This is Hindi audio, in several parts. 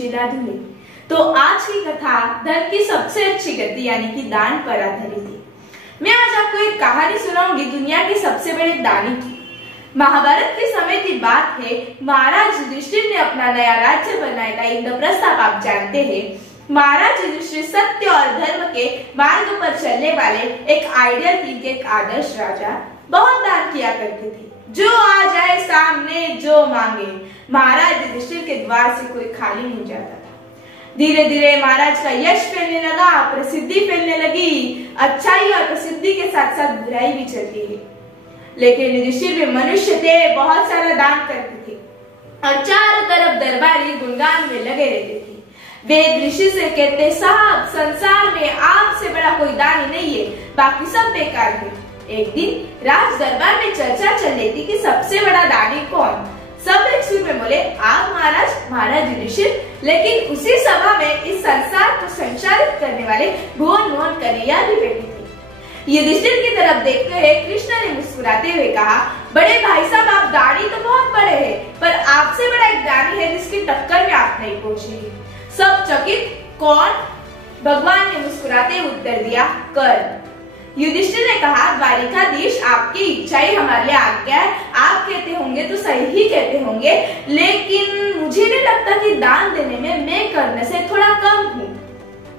जिला धुए। तो आज की कथा धर्म की सबसे अच्छी गति यानी कि दान पर आधारित है। मैं आज आपको एक कहानी सुनाऊंगी दुनिया के सबसे बड़े दानी की। महाभारत के समय की बात है। महाराज युधिष्ठिर ने अपना नया राज्य बनाया था इंद्रप्रस्थ। आप जानते हैं महाराज युधिष्ठिर सत्य और धर्म के मार्ग पर चलने वाले एक आइडियल किंग, एक आदर्श राजा, बहुत दान किया करते थे। जो आ जाए सामने जो मांगे, महाराज युधिष्ठिर के द्वार से कोई खाली नहीं जाता था। धीरे धीरे महाराज का यश फैलने लगा, प्रसिद्धि फैलने लगी। अच्छाई और प्रसिद्धि के साथ साथ बुराई भी चलती है। लेकिन युधिष्ठिर भी मनुष्य थे, बहुत सारा दान करते थे और चारों तरफ दरबारी गुणगान में लगे रहते थे। वेद ऋषि से कहते, साहब संसार में आपसे बड़ा कोई दानी नहीं है, बाकी सब बेकार है। एक दिन राज दरबार में चर्चा चल रही थी कि सबसे बड़ा दानी कौन। सब एक सुर में बोले, आप महाराज, महाराज युधिष्ठिर। लेकिन उसी सभा में इस संसार को संचालित करने वाले भुवन मोहन कन्हैया भी बैठे थे। युधिष्ठिर की तरफ देखते हुए कृष्ण ने मुस्कुराते हुए कहा, बड़े भाई साहब, आप दानी तो बहुत बड़े हैं, पर आपसे बड़ा एक दानी है जिसकी टक्कर में आप नहीं पहुंचे। सब चकित। कौन? भगवान ने मुस्कुराते हुए उत्तर दिया, कर्ण। युधिष्ठिर ने कहा, द्वारिकाधीश, आपकी इच्छा ही हमारे लिए आज्ञा है। आप कहते होंगे तो सही ही कहते होंगे, लेकिन मुझे नहीं लगता कि दान देने में मैं कर्ण से थोड़ा कम हूँ।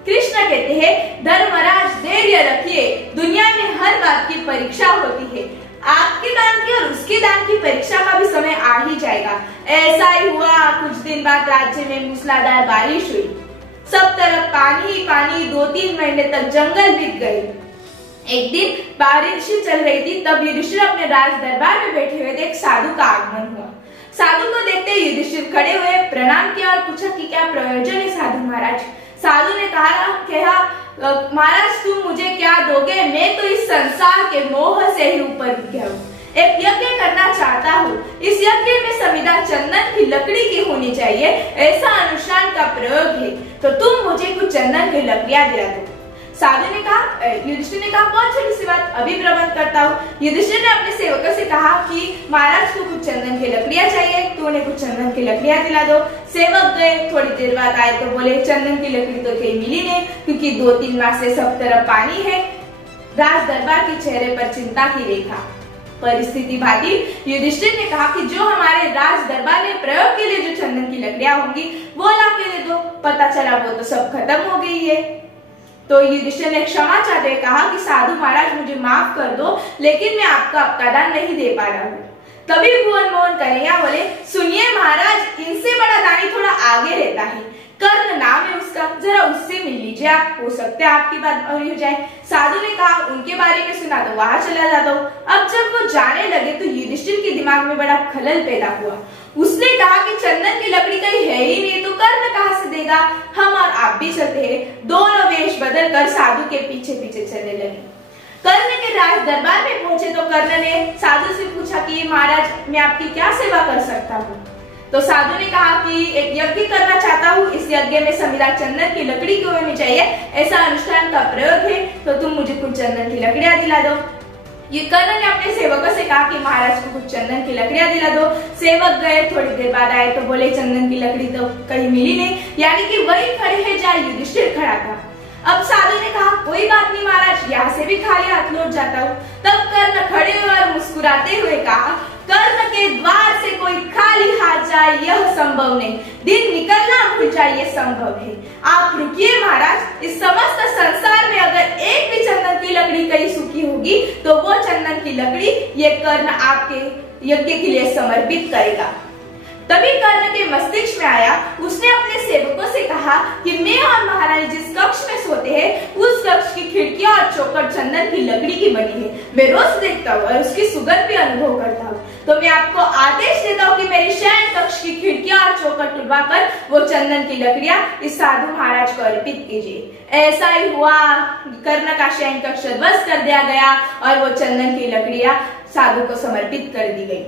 कृष्ण कहते हैं, धर्मराज धैर्य रखिए, दुनिया में हर बात की परीक्षा होती है। आपके दान की और उसके दान की परीक्षा का भी समय आ ही जाएगा। ऐसा ही हुआ। कुछ दिन बाद राज्य में मूसलाधार बारिश हुई। सब तरफ पानी ही पानी। 2-3 महीने तक जंगल बीत गए। एक दिन बारिश चल रही थी, तब युधिष्ठिर अपने राज दरबार में बैठे हुए थे। एक साधु का आगमन हुआ। साधु को देखते युधिष्ठिर खड़े हुए, प्रणाम किया और पूछा कि क्या प्रयोजन है साधु महाराज। साधु ने कहा, महाराज तुम मुझे क्या दोगे? मैं तो इस संसार के मोह से ही ऊपर उठ गया हूँ। एक यज्ञ करना चाहता हूँ। इस यज्ञ में संविदा चंदन की लकड़ी की होनी चाहिए, ऐसा अनुष्ठान का प्रयोग है। तो तुम मुझे कुछ चंदन की लकड़ियां दिला दो। साधु ने कहा, युधिष्ठिर ने कहा, बहुत छोटी सी बात, अभी प्रबंध करता हूँ। युधिष्ठिर ने अपने सेवकों से कहा कि महाराज को कुछ चंदन की लकड़ियां चाहिए, तो उन्हें कुछ चंदन की लकड़ियां दिला दो। सेवक गए, थोड़ी देर बाद आए तो बोले, चंदन की लकड़ी तो कहीं मिली नहीं, क्योंकि 2-3 माह से सब तरफ पानी है। राज दरबार के चेहरे पर चिंता की रेखा। परिस्थिति भाती। युधिष्ठिर ने कहा कि जो हमारे राज दरबार में प्रयोग के लिए जो चंदन की लकड़ियां होंगी वो ला के दे दो। पता चला वो तो सब खत्म हो गई है। तो युधिष्ठिर ने क्षमा चाहते हुए कहा कि साधु महाराज मुझे माफ कर दो, लेकिन मैं आपका दान नहीं दे पा रहा हूँ। तभी भुवन मोहन कन्हैया बोले, सुनिए महाराज, इनसे बड़ा दानी थोड़ा आगे रहता है, कर्ण नाम है उसका, जरा उससे मिल लीजिए आप, हो सकता है आपकी बात और हो जाए। साधु ने कहा, उनके बारे में सुना तो वहां चला जाता हूँ। अब जब वो जाने लगे तो युधिष्ठिर के दिमाग में बड़ा खलल पैदा हुआ। उसने कहा कि चंदन की लकड़ी कहीं है ही नहीं, तो कर्ण कहाँ से देगा? हम और आप भी चलते हैं। दोनों वेश बदल कर साधु के पीछे पीछे चलने लगे। कर्ण के राज दरबार में पहुंचे तो कर्ण ने साधु से पूछा कि महाराज, मैं आपकी क्या सेवा कर सकता हूँ? तो साधु ने कहा कि एक यज्ञ करना चाहता हूँ, इस यज्ञ में संविदा चंदन की लकड़ी की होनी चाहिए, ऐसा अनुष्ठान का प्रयोग है, तो तुम मुझे कुछ चंदन की लकड़ियां दिला दो। ये कर्ण ने अपने सेवकों से कहा कि महाराज को कुछ चंदन की लकड़ियां दिला दो। सेवक गए, थोड़ी देर बाद आए तो बोले, चंदन की लकड़ी तो कहीं मिली नहीं, यानी कि वही खड़े है जहाँ युधिष्ठिर खड़ा था। अब साधु ने कहा, कोई बात नहीं महाराज, यहाँ से भी खाली हाथ लौट जाता हूँ। तब कर्ण खड़े हुए और मुस्कुराते हुए कहा, कर्ण के द्वार से कोई खाली हाथ जाए यह संभव नहीं, दिन निकलना भूल जाए ये संभव है। आप रुकिए महाराज, इस समस्त संसार में अगर एक भी चंदन की लकड़ी कहीं सूखी होगी तो वो चंदन की लकड़ी ये कर्ण आपके यज्ञ के लिए समर्पित करेगा। तभी कर्ण के मस्तिष्क में आया, उसने अपने सेवकों से कहा कि मैं और महारानी जिस कक्ष में सोते हैं उस कक्ष की खिड़कियां और चौखट चंदन की लकड़ी की बनी है। मैं रोज देखता हूँ और उसकी सुगंध भी अनुभव करता हूँ। तो मैं आपको आदेश देता हूँ कि मेरी शयन कक्ष की खिड़कियां और चौखट तुड़वाकर वो चंदन की लकड़ियां इस साधु महाराज को अर्पित कीजिए। ऐसा ही हुआ। कर्ण का शयन कक्ष ध्वस्त कर दिया गया और वो चंदन की लकड़ियां साधु को समर्पित कर दी गई।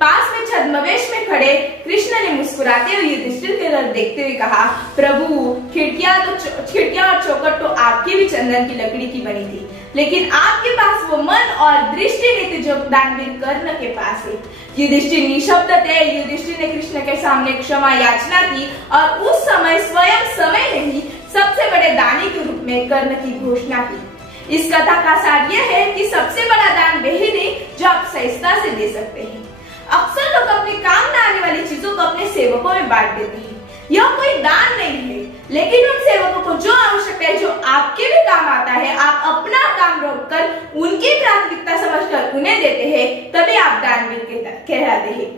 पास में छद्मवेश में खड़े कृष्ण ने मुस्कुराते हुए युधिष्ठिर की तरफ देखते हुए कहा, प्रभु, खिड़कियां और चौखट तो आपकी भी चंदन की लकड़ी की बनी थी, लेकिन आपके पास वो मन और दृष्टि नहीं थी जो दानवीर कर्ण के पास है। युधिष्ठिर निशब्द थे। युधिष्ठिर ने कृष्ण के सामने क्षमा याचना की और उस समय स्वयं समय ने ही सबसे बड़े दानी के रूप में कर्ण की घोषणा की। इस कथा का सार यह है कि सबसे बड़ा दान वही नहीं जो आप सहजता से दे सकते हैं। अक्सर लोग अपने काम न आने वाली चीजों को अपने सेवकों में बांट देते हैं। यह कोई दान नहीं है, लेकिन उन सेवकों को जो आवश्यकता है, जो आपके भी काम आता है, आप अपना काम रोककर उनकी प्राथमिकता समझकर उन्हें देते हैं, तभी आप दानवीर कहलाते हैं।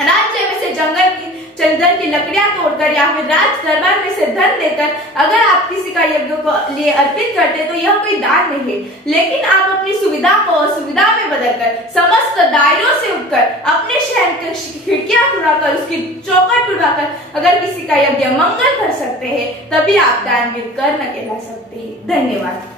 राज्य में से जंगल की चंदन की लकड़ियां तोड़कर या फिर राज दरबार में से धन देकर अगर आप किसी का यज्ञ को लिए अर्पित करते तो यह कोई दान नहीं है, लेकिन आप अपनी सुविधा को असुविधा में बदलकर समस्त दायरों से उठकर अपने शहर की खिड़कियां उड़ाकर उसकी चौखट उड़ाकर अगर किसी का यज्ञ मंगल कर सकते हैं, तभी आप दानवीर कर्ण कहला सकते हैं। धन्यवाद।